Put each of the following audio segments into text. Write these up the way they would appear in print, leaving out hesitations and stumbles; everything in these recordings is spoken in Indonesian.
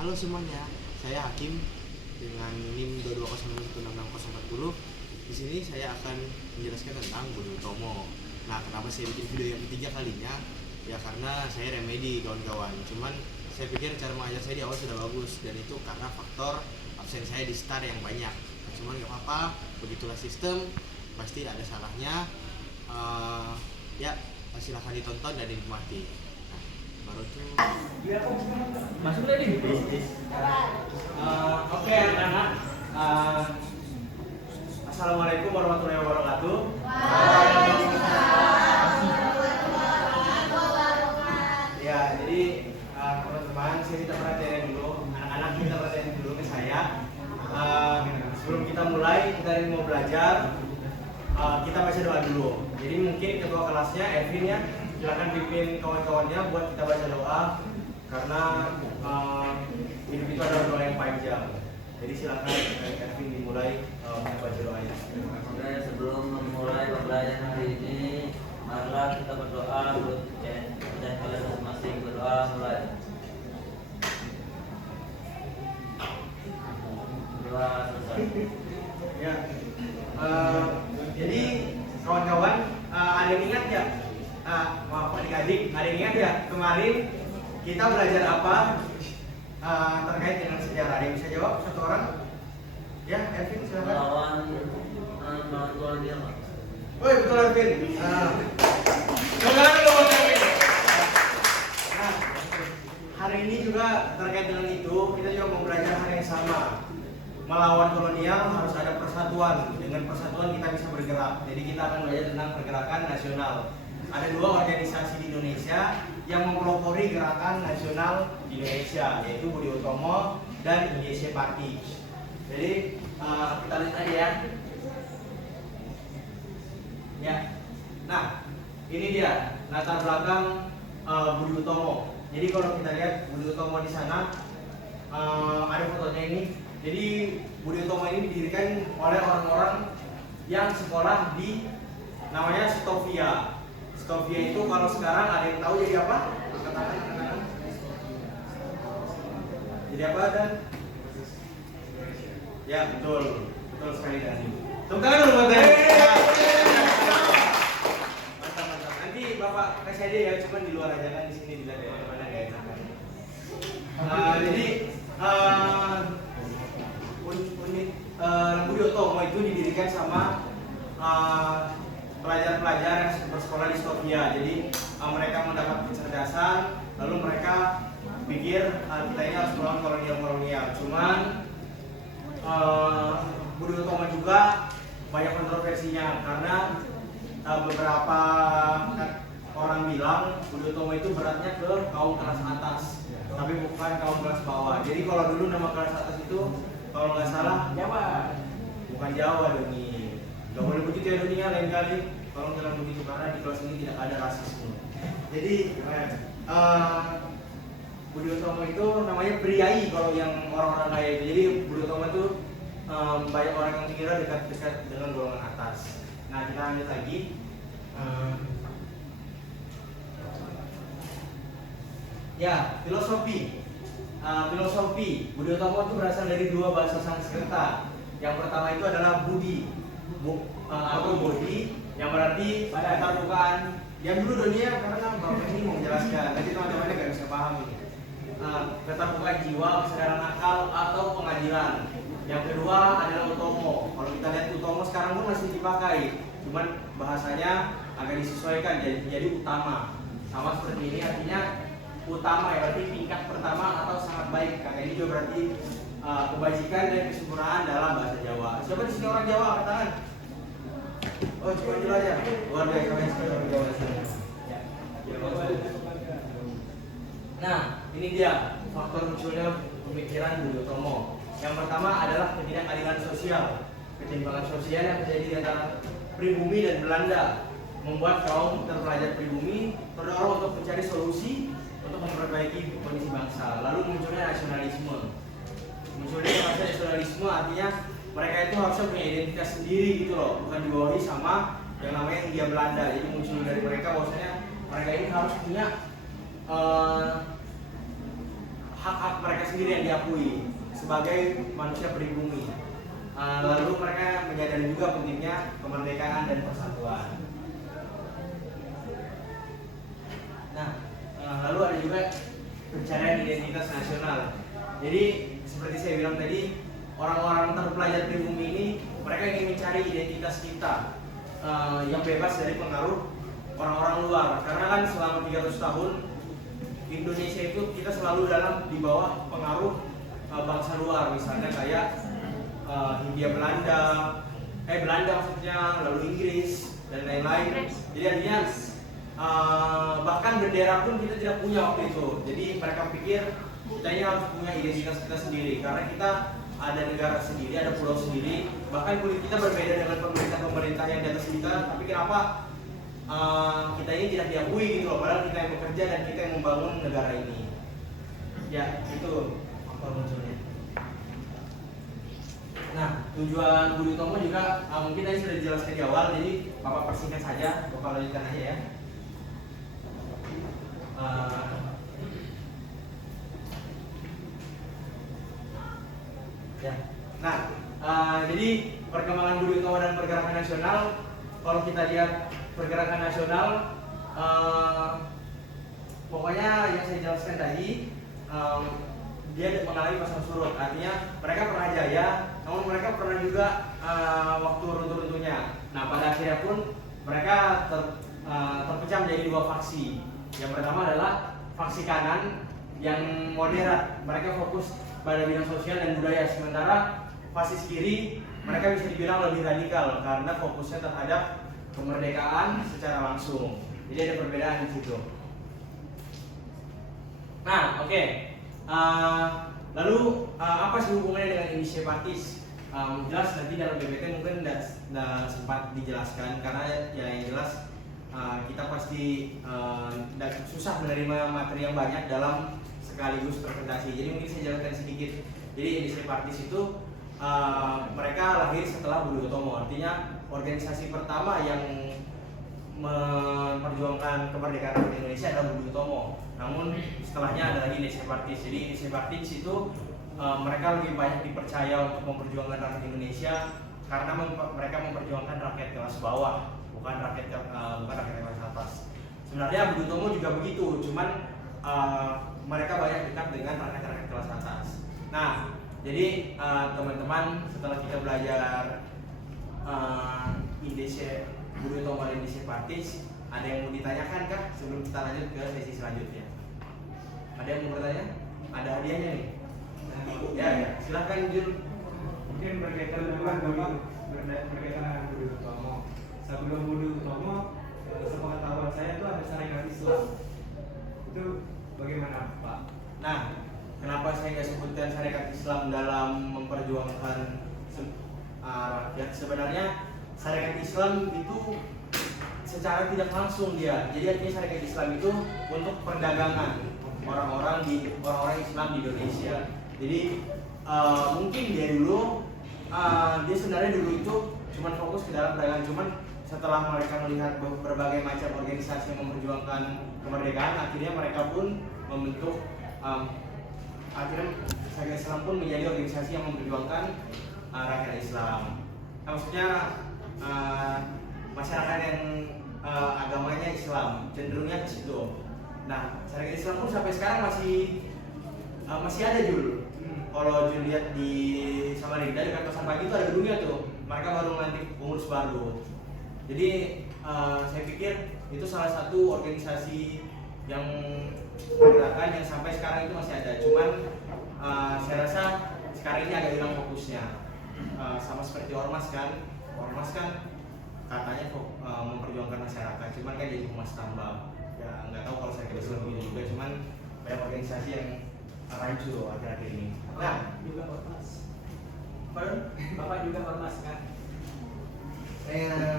Halo semuanya, saya Hakim dengan NIM 22016640. Di sini saya akan menjelaskan tentang Budi Utomo. Nah, kenapa saya bikin video yang ketiga kalinya? Ya karena saya remedi kawan-kawan. Cuman saya pikir cara mengajar saya di awal sudah bagus dan itu karena faktor absen saya di STAR yang banyak. Cuman nggak apa-apa, begitulah sistem, pasti ada salahnya. Ya, silahkan ditonton dan dinikmati. Nah, baru tuh. Masuk lagi. Oke anak-anak. Assalamualaikum warahmatullahi wabarakatuh. Ya, jadi teman-teman, saya minta perhatian dulu. Anak-anak minta perhatian dulu ke saya. Sebelum kita mulai, kita ini mau belajar. Kita baca doa dulu. Jadi mungkin ketua kelasnya, Ervin ya, silakan pimpin kawan-kawannya buat kita baca doa. Karena hidup itu adalah doa yang panjang. Jadi silakan Ervin dimulai membaca doanya. Oke, sebelum memulai pembelajaran hari ini, marilah kita berdoa untuk dan kalian masing-masing berdoa mulai. Doa selesai. Ya. Jadi kawan-kawan, ada yang ingat ya? Maaf adik-adik, ada yang ingat ya kemarin kita belajar apa terkait dengan sejarah? Ada yang bisa jawab satu orang? Ya, Ervin silakan. Melawan kolonial. Woi, betul Ervin. Bagaimana dulu Ervin? Nah, hari ini juga terkait dengan itu, kita juga mau belajar hal yang sama. Melawan kolonial harus ada persatuan. Dengan persatuan kita bisa bergerak. Jadi kita akan belajar tentang pergerakan nasional. Ada dua organisasi di Indonesia yang mempelopori gerakan nasional di Indonesia, yaitu Budi Utomo dan Indonesia Party. Jadi kita lihat aja ya. Ya. Nah, ini dia latar belakang Budi Utomo. Jadi kalau kita lihat Budi Utomo di sana, ada fotonya ini. Jadi Budi Utomo ini didirikan oleh orang-orang yang sekolah di namanya Stovia. Stovia itu kalau sekarang ada yang tahu jadi apa? Katakan. Jadi apa dan? Ya betul sekali dan. Tepuk tangan dulu buat mantap. Nanti bapak kasih aja ya, cuman di luar aja kan di sini dilihat ya mana gak enak. Jadi Budi Utomo itu didirikan sama pelajar-pelajar yang bersekolah di Stovia. Jadi mereka mendapat kecerdasan, lalu mereka pikir kita ini harus melawan kolonial. Cuman Budi Utomo juga banyak kontroversinya karena beberapa orang bilang Budi Utomo itu beratnya ke kaum kelas atas, tapi bukan kaum kelas bawah. Jadi kalau dulu nama kelas atas itu kalau nggak salah Jawa, bukan Jawa dong nih. Gak boleh begitu ya dunia, lain kali tolong jangan begitu karena di kelas ini tidak ada rasisme. Jadi Budi Utomo itu namanya priai kalau yang orang-orang kaya itu. Jadi Budi Utomo itu banyak orang yang mengira dekat-dekat dengan golongan atas. Nah kita lanjut lagi. Ya, filosofi. Budi Utomo itu berasal dari dua bahasa Sanskerta. Yang pertama itu adalah Budi atau Bodhi, yang berarti keterbukaan. Yang dulu dunia karena bapak ini mau menjelaskan, nanti teman-temannya nggak bisa paham ini. Keterbukaan jiwa, kesadaran akal atau pengadilan. Yang kedua adalah Utomo. Kalau kita lihat Utomo sekarang pun masih dipakai, cuman bahasanya agak disesuaikan jadi utama. Sama seperti ini artinya utama ya, berarti tingkat pertama atau sangat baik. Kakak ini juga berarti kebajikan dan kesempurnaan dalam bahasa Jawa. Siapa di sini orang Jawa? Angkat tangan. Oh, coba dulu aja. Luar biasa orang Jawa di sini. Nah, ini dia faktor munculnya pemikiran Budi Utomo. Yang pertama adalah ketidakadilan sosial. Ketimpangan sosial yang terjadi di antara pribumi dan Belanda membuat kaum terpelajar pribumi terdorong untuk mencari solusi untuk memperbaiki kondisi bangsa. Lalu munculnya nasionalisme. Munculnya rasa nasionalisme artinya mereka itu harusnya punya identitas sendiri gitu loh, bukan dibawahi sama yang namanya Hindia Belanda. Jadi muncul dari mereka bahwasanya mereka ini harus punya hak-hak mereka sendiri yang diakui sebagai manusia pribumi. Lalu mereka menyadari juga pentingnya kemerdekaan dan persatuan. Nah, lalu ada juga pencarian identitas nasional. Jadi seperti saya bilang tadi, orang-orang terpelajar pribumi ini mereka ingin mencari identitas kita yang bebas dari pengaruh orang-orang luar. Karena kan selama 300 tahun Indonesia itu kita selalu di bawah pengaruh bangsa luar, misalnya kayak Hindia Belanda, Belanda maksudnya, lalu Inggris dan lain-lain. Jadi artinya bahkan bendera pun kita tidak punya waktu itu. Jadi mereka pikir kita ini harus punya identitas kita sendiri karena kita ada negara sendiri, ada pulau sendiri. Bahkan kulit kita berbeda dengan pemerintah yang di atas kita. Tapi kenapa kita ini tidak diakui gitu loh? Padahal kita yang bekerja dan kita yang membangun negara ini. Ya itu faktor munculnya. Nah, tujuan Budi Utomo juga mungkin tadi sudah dijelaskan di awal, jadi Bapak persingkat saja, Bapak lanjutkan aja ya. Jadi perkembangan Budi Utomo dan pergerakan nasional, kalau kita lihat pergerakan nasional, pokoknya yang saya jelaskan tadi, dia mengalami pasang surut, artinya mereka pernah jaya, namun mereka pernah juga waktu runtuh-runtuhnya. Nah, pada akhirnya pun mereka terpecah menjadi dua faksi. Yang pertama adalah faksi kanan yang moderat, mereka fokus pada bidang sosial dan budaya, sementara fasis kiri mereka bisa dibilang lebih radikal karena fokusnya terhadap kemerdekaan secara langsung. Jadi ada perbedaan di situ. Nah, oke. Lalu apa sih hubungannya dengan inisiatif? Jelas nanti dalam BPT mungkin tidak sempat dijelaskan karena ya yang jelas kita pasti susah menerima materi yang banyak dalam sekaligus presentasi. Jadi mungkin saya jelaskan sedikit. Jadi inisiatif itu mereka lahir setelah Budi Utomo, artinya organisasi pertama yang memperjuangkan kemerdekaan Indonesia adalah Budi Utomo. Namun setelahnya ada lagi inisiatif. Jadi inisiatif itu mereka lebih banyak dipercaya untuk memperjuangkan rakyat Indonesia karena mereka memperjuangkan rakyat kelas bawah, bukan rakyat kelas atas. Sebenarnya Budi Utomo juga begitu, cuman mereka banyak dekat dengan rakyat kelas atas. Nah, jadi teman-teman, setelah kita belajar Budi Utomo dan inisiatif, ada yang mau ditanyakan kah sebelum kita lanjut ke sesi selanjutnya? Ada yang mau bertanya? Ada hadiahnya nih. Ya, silakan Jul. Mungkin berkaitan dengan Budi Utomo. Sebelum Budi Utomo, sepengetahuan saya itu ada syarikat Islam. Itu bagaimana, Pak? Nah, kenapa saya nggak sebutkan syarikat Islam dalam memperjuangkan rakyat? Sebenarnya syarikat Islam itu secara tidak langsung dia. Jadi artinya syarikat Islam itu untuk perdagangan orang-orang Islam di Indonesia. Jadi mungkin dia dulu dia sebenarnya dulu itu cuma fokus ke dalam perdagangan, cuman setelah mereka melihat berbagai macam organisasi yang memperjuangkan kemerdekaan, akhirnya mereka pun membentuk akhirnya syarikat Islam pun menjadi organisasi yang memperjuangkan rakyat Islam. Nah, maksudnya masyarakat yang agamanya Islam, cenderungnya ke situ. Nah, syarikat Islam pun sampai sekarang masih ada Jul. Kalau Jul lihat di Samarinda dekat Pasar Pagi itu ada gedungnya tuh. Mereka baru melantik pengurus baru. Jadi saya pikir itu salah satu organisasi yang pergerakan yang sampai sekarang itu masih ada. Cuman saya rasa sekarang ini agak hilang fokusnya. Sama seperti Ormas kan katanya memperjuangkan masyarakat, cuman kan jadi humas tambang. Ya nggak tahu kalau saya kira Islam juga, cuman banyak organisasi yang rancu akhir-akhir ini. Nah, juga Ormas. pardon? Bapak juga Ormas kan?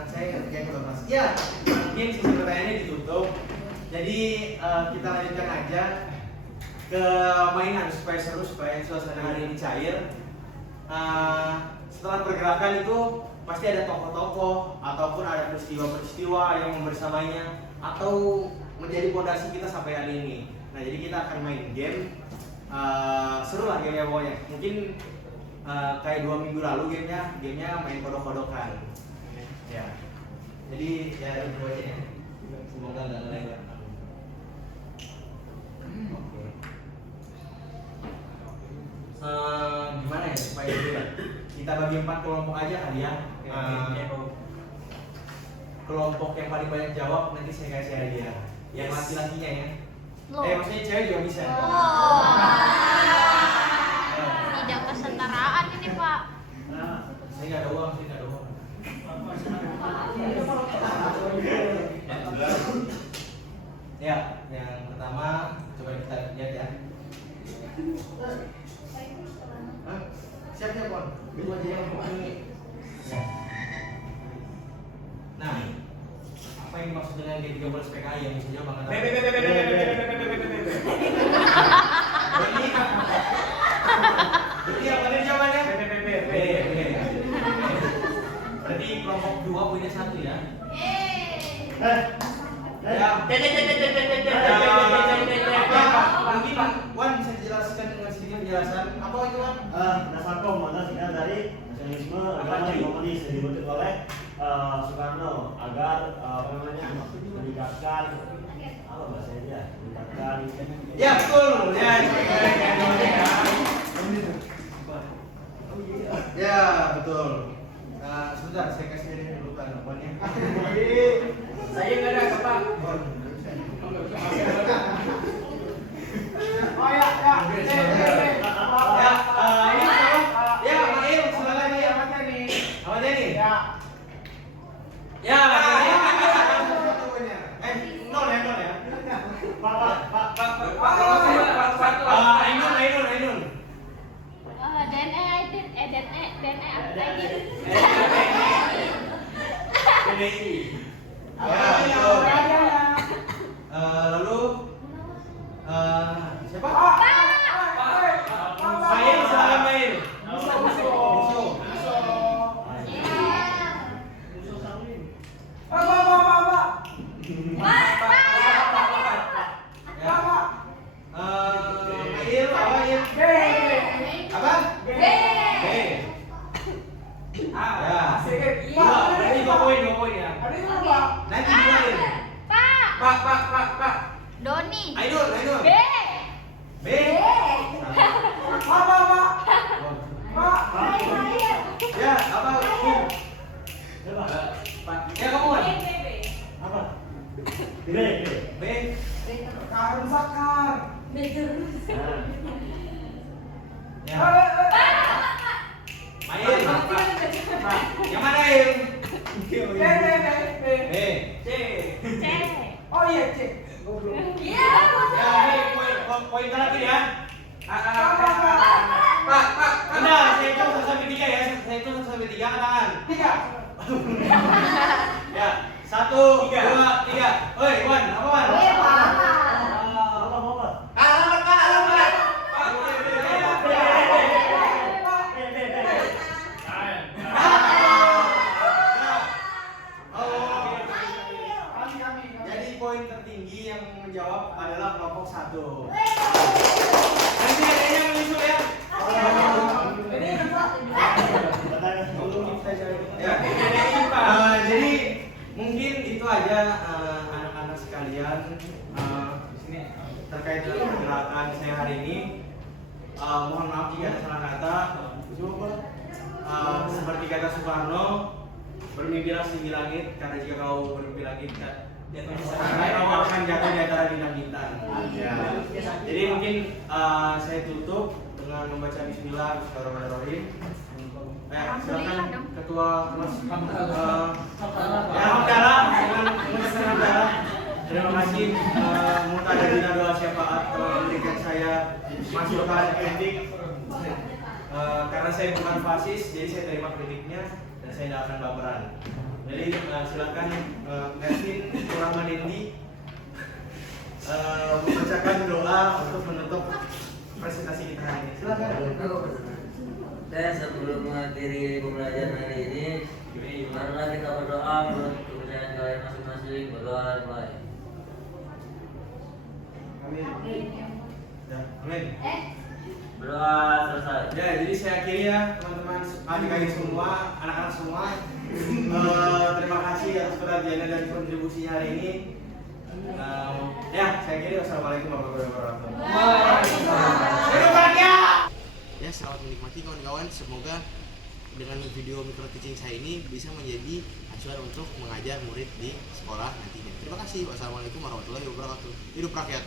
Saya kerja ke Ormas. Ya, mungkin sisi pertanyaannya ditutup. Jadi kita lanjutkan aja ke mainan supaya seru, supaya suasana hari ini cair. Setelah pergerakan itu pasti ada tokoh-tokoh ataupun ada peristiwa-peristiwa yang membersamainya atau menjadi fondasi kita sampai hari ini. Nah, jadi kita akan main game. seru lah gamenya pokoknya. Mungkin kayak 2 minggu lalu gamenya main kodok-kodokan. Ya. Jadi ya itu aja ya. Semoga nggak ngelag. Oke. Gimana ya supaya kita bagi 4 kelompok aja kali ya. Kelompok yang paling banyak jawab nanti saya kasih hadiah. Yang laki-lakinya ya. Loh. Maksudnya cewek juga bisa. Tidak kesetaraan ini Pak. Saya nggak ada uang, Ya, yang pertama coba kita lihat ya. Siap-siap, Pon. Itu aja yang ini. Ya. Nah, apa yang dimaksud dengan G13 PKI yang misalnya Bang kata? Berarti apa nih jawabannya? Berarti kelompok 2 punya 1 ya? Mungkin Wan bisa dijelaskan dengan sedikit penjelasan apa itu Wan? Dasar komandan singkat dari nasionalisme agama yang komunis yang dibentuk oleh Soekarno agar meningkatkan apa bahasanya meningkatkan Ya betul ya. Ya betul. Sebentar saya kasih ini dulu kan Wannya. Saya nggak ada Pak. Oh ya, ya. Ya, ini siapa? Ya, Mail, silakan nih. Apa ini? Ya. Ya, nol ya. Ainun. DNA apa ini? PDI. Ya, betul. Lalu siapa? Mail, silakan Mail. Musuh. Ya. Mail, apa Il? Apa? B. Ya. Berarti 2 poin ya. Nanti gimana? Pak. Doni. Ainun. B. B. Ya, apa? Ya, kamu Wan. apa? B. B. Karun Sakar. Ya. Mail. Yang mana Il? B. C. Oh iya, C. Iya. Ya, ini poin terakhir ya. Benar, saya hitung 1 sampai 3 ya. Saya hitung 1 sampai 3 tangan. 3. Ya, 1, 2, 3. Oi, Wan, apa Wan? Alamat. Jadi poin tertinggi yang menjawab adalah kelompok 1. Nanti adanya menyusul ya. Ya. Jadi mungkin itu aja anak-anak sekalian terkait dengan gerakan saya hari ini. Mohon maaf jika ada salah kata. Seperti kata Soekarno, bermimpilah setinggi langit karena jika kau bermimpi langit karena kau akan jatuh di antara bintang-bintang. Ya. Jadi mungkin saya tutup dengan membaca Bismillah, Bismillahirrahmanirrahim. Silakan Ketua Kelas. Ya, Alhamdulillah dengan mengucapkan Alhamdulillah. Terima kasih Muhtadina doa syafaat telah memberikan saya masukan kritik. Karena saya bukan fasis, jadi saya terima kritiknya dan saya tidak akan baperan. Jadi silakan Ersin Rahmadendi membacakan doa untuk menutup presentasi kita hari ini. Silakan. Dan sebelum mengakhiri pembelajaran hari ini, marilah kita berdoa menurut kepercayaan kalian masing-masing. Berdoa dan mulai. Amin. Ya, amin. berdoa selesai. Ya, jadi saya akhiri ya teman-teman, adik-adik semua, anak-anak semua. Terima kasih atas perhatiannya dan kontribusinya hari ini. Ya, saya akhiri. Wassalamualaikum warahmatullahi wabarakatuh. Ya, selamat menikmati kawan-kawan. Semoga dengan video micro teaching saya ini bisa menjadi acuan untuk mengajar murid di sekolah nantinya. Terima kasih. Wassalamualaikum warahmatullahi wabarakatuh. Hidup rakyat.